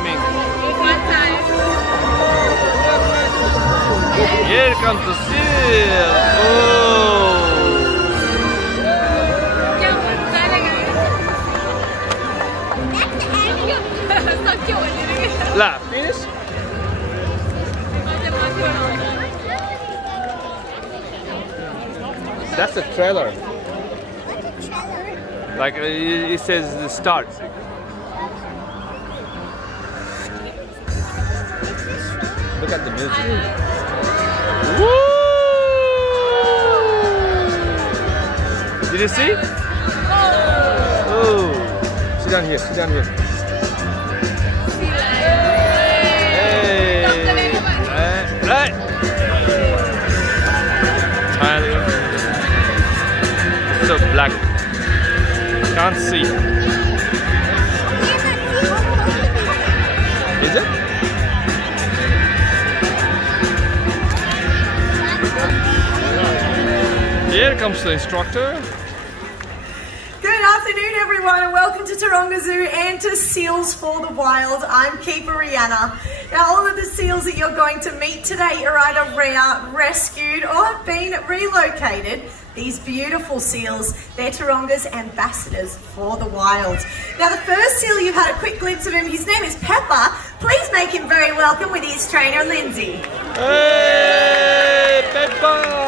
coming. Here comes the seal. Oh. La, finish? That's a trailer. Like it says the start. Look at the music. Woo! Did you see? Oh, sit down here. Sit down here. Hey, right. Thailand. So black. Can't see. Is it? Here comes the instructor. Good afternoon, everyone, and welcome to Taronga Zoo and to Seals for the Wild. I'm Keeper Rihanna. Now, all of the seals that you're going to meet today are either rare, rescued, or have been relocated. These beautiful seals, they're Taronga's ambassadors for the wild. Now, the first seal, you've had a quick glimpse of him. His name is Pepper. Please make him very welcome with his trainer, Lindsay. Hey, Pepper!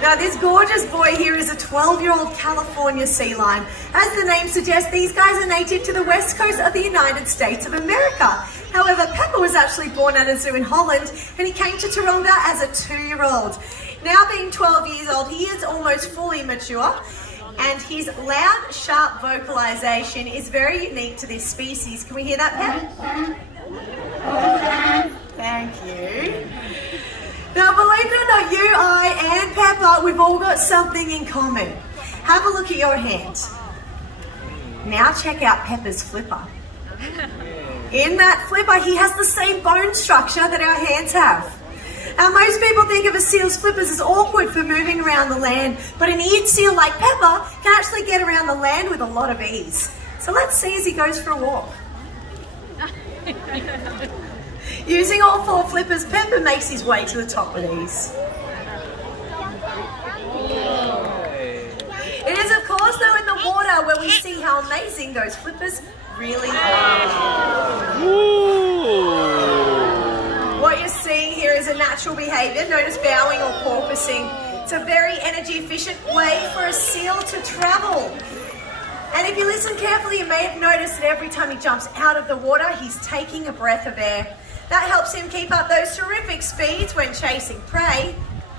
Now, this gorgeous boy here is a 12-year-old California sea lion. As the name suggests, these guys are native to the west coast of the United States of America. However, Pepper was actually born at a zoo in Holland, and he came to Taronga as a 2-year-old. Now being 12 years old, he is almost fully mature, and his loud, sharp vocalization is very unique to this species. Can we hear that, Pepper? Thank you. Now, believe it or not, you, I, and Pepper, we've all got something in common. Have a look at your hand. Now check out Pepper's flipper. In that flipper, he has the same bone structure that our hands have. Now, most people think of a seal's flippers as awkward for moving around the land, but an eared seal like Pepper can actually get around the land with a lot of ease. So let's see as he goes for a walk. Using all 4 flippers, Pepper makes his way to the top with ease. It is, of course, though, in the water where we see how amazing those flippers really are. What you're seeing here is a natural behaviour known as bowing or porpoising. It's a very energy efficient way for a seal to travel. And if you listen carefully, you may have noticed that every time he jumps out of the water, he's taking a breath of air. That helps him keep up those terrific speeds when chasing prey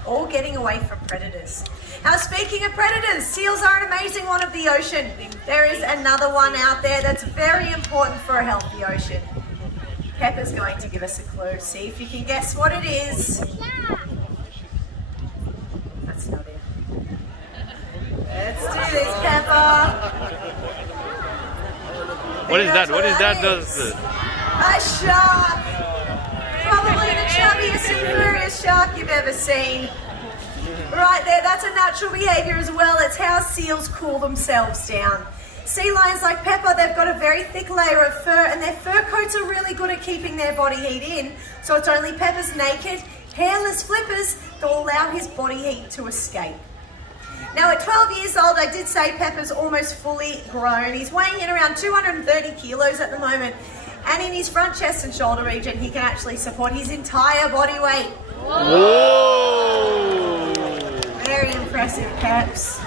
or getting away from predators. Now, speaking of predators, seals are an amazing one of the ocean. There is another one out there that's very important for a healthy ocean. Pepper's going to give us a clue. See if you can guess what it is. That's not it. Let's do this, Pepper. What is that? What is that? A shark. Probably the chubbiest and furious shark you've ever seen. Right there, that's a natural behaviour as well. It's how seals cool themselves down. Sea lions like Pepper, they've got a very thick layer of fur, and their fur coats are really good at keeping their body heat in. So it's only Pepper's naked, hairless flippers that will allow his body heat to escape. Now, at 12 years old, I did say Pepper's almost fully grown. He's weighing in around 230 kilos at the moment. And in his front chest and shoulder region, he can actually support his entire body weight. Whoa! Very impressive, Peps.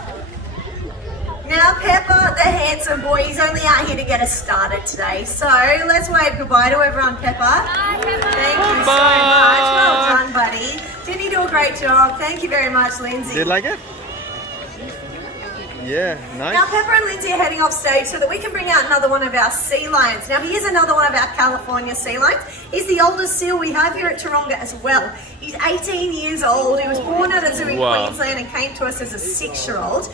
Now, Pepper, the handsome boy, he's only out here to get us started today. So let's wave goodbye to everyone, Pepper. Bye, Pepper. Thank you so much. Well done, buddy. Didn't you do a great job? Thank you very much, Lindsay. Did you like it? Yeah, nice. Now, Pepper and Lindsay are heading off stage so that we can bring out another one of our sea lions. Now, he is another one of our California sea lions. He's the oldest seal we have here at Taronga as well. He's 18 years old. He was born at a zoo in Queensland and came to us as a 6-year-old.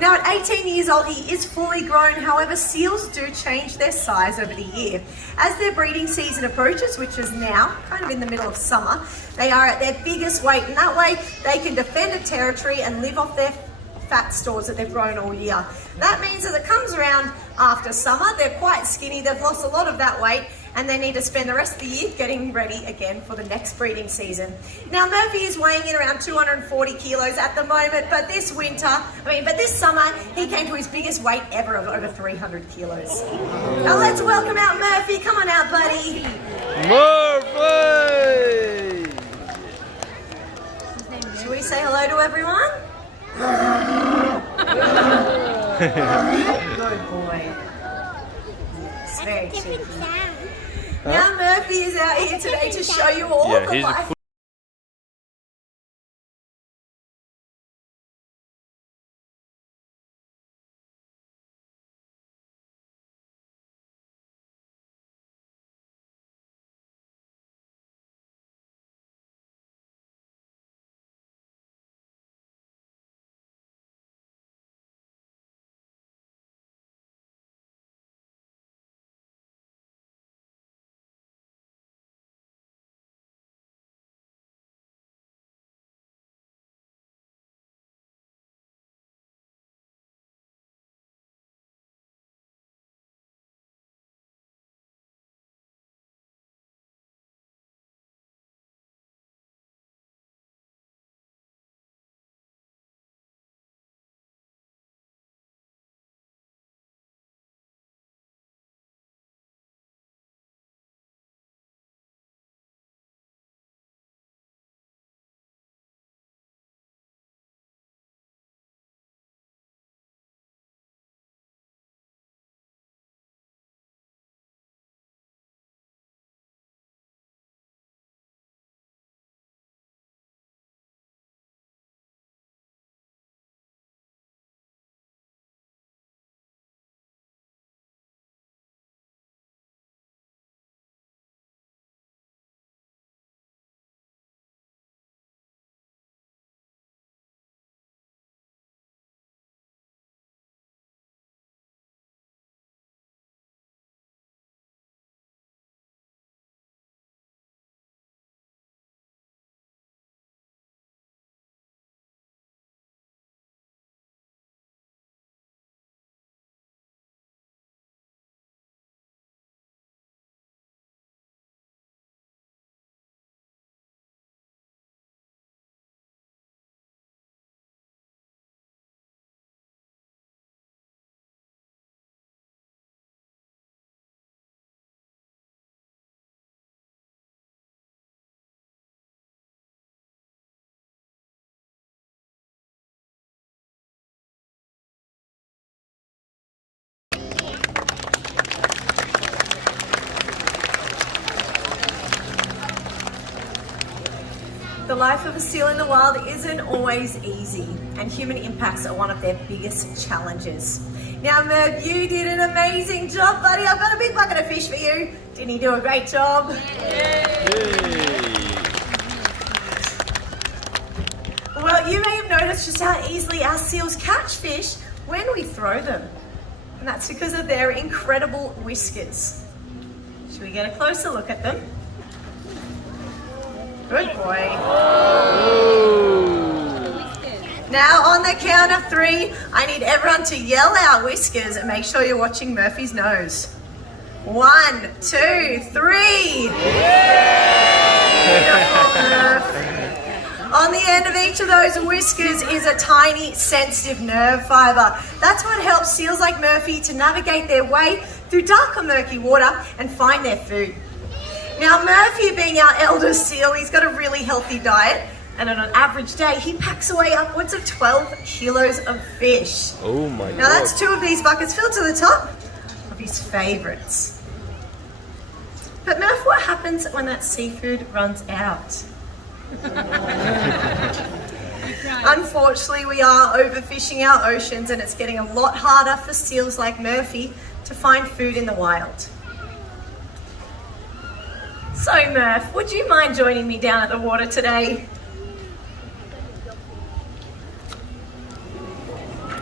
Now, at 18 years old, he is fully grown. However, seals do change their size over the year. As their breeding season approaches, which is now, kind of in the middle of summer, they are at their biggest weight. And that way, they can defend a territory and live off their fat stores that they've grown all year. That means as it comes around after summer, they're quite skinny, they've lost a lot of that weight, and they need to spend the rest of the year getting ready again for the next breeding season. Now Murphy is weighing in around 240 kilos at the moment, but this summer, he came to his biggest weight ever of over 300 kilos. Now let's welcome out Murphy. Come on out, buddy. Murphy! Should we say hello to everyone? Good boy. It's very cheeky. Now Murphy is out here today to show you all the life. The life of a seal in the wild isn't always easy, and human impacts are one of their biggest challenges. Now, Merv, you did an amazing job, buddy. I've got a big bucket of fish for you. Didn't he do a great job? Yay. Well, you may have noticed just how easily our seals catch fish when we throw them. And that's because of their incredible whiskers. Should we get a closer look at them? Good boy. Now on the count of 3, I need everyone to yell out whiskers and make sure you're watching Murphy's nose. 1, 2, 3. Beautiful, Murph. On the end of each of those whiskers is a tiny sensitive nerve fiber. That's what helps seals like Murphy to navigate their way through dark or murky water and find their food. Now Murphy, being our eldest seal, he's got a really healthy diet, and on an average day he packs away upwards of 12 kilos of fish. Oh my God. Now that's 2 of these buckets filled to the top of his favourites. But Murph, what happens when that seafood runs out? Unfortunately, we are overfishing our oceans, and it's getting a lot harder for seals like Murphy to find food in the wild. So Murph, would you mind joining me down at the water today?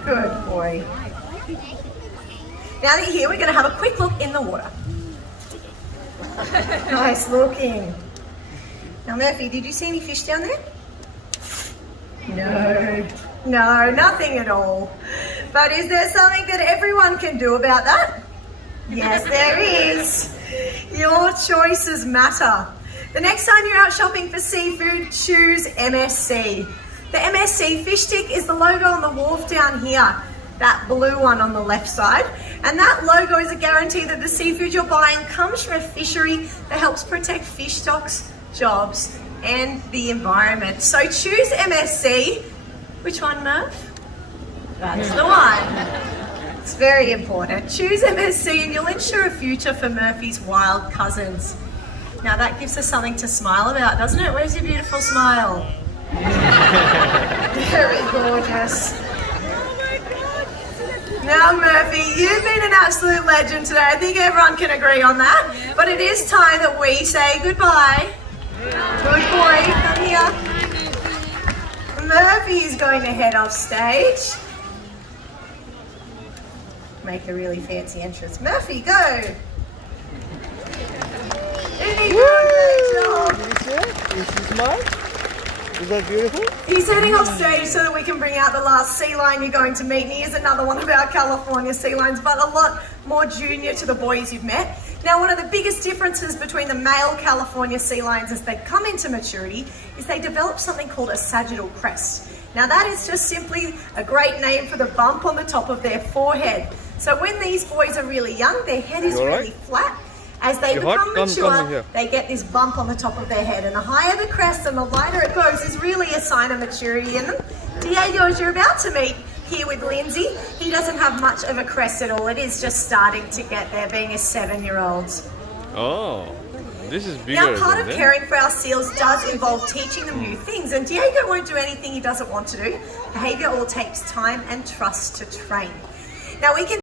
Good boy. Now that you're here, we're going to have a quick look in the water. Nice looking. Now Murphy, did you see any fish down there? No. No, nothing at all. But is there something that everyone can do about that? Yes, there is. Your choices matter. The next time you're out shopping for seafood, choose MSC. The MSC fish stick is the logo on the wharf down here, that blue one on the left side. And that logo is a guarantee that the seafood you're buying comes from a fishery that helps protect fish stocks, jobs, and the environment. So choose MSC. Which one, Murph? That's the one. It's very important. Choose MSC and you'll ensure a future for Murphy's wild cousins. Now that gives us something to smile about, doesn't it? Where's your beautiful smile? Very gorgeous. Now Murphy, you've been an absolute legend today. I think everyone can agree on that. But it is time that we say goodbye. Good boy, come here. Murphy is going to head off stage. Make a really fancy entrance. Murphy, go. Is that beautiful? He's heading off stage so that we can bring out the last sea lion you're going to meet. And he is another one of our California sea lions, but a lot more junior to the boys you've met. Now, one of the biggest differences between the male California sea lions as they come into maturity is they develop something called a sagittal crest. Now, that is just simply a great name for the bump on the top of their forehead. So when these boys are really young, their head is really flat. As they become mature, they get this bump on the top of their head. And the higher the crest and the lighter it goes is really a sign of maturity in them. Diego, as you're about to meet here with Lindsay, he doesn't have much of a crest at all. It is just starting to get there, being a 7-year-old. Oh, this is bigger. Now, part of caring for our seals does involve teaching them new things. And Diego won't do anything he doesn't want to do. Behaviour all takes time and trust to train. Now, we can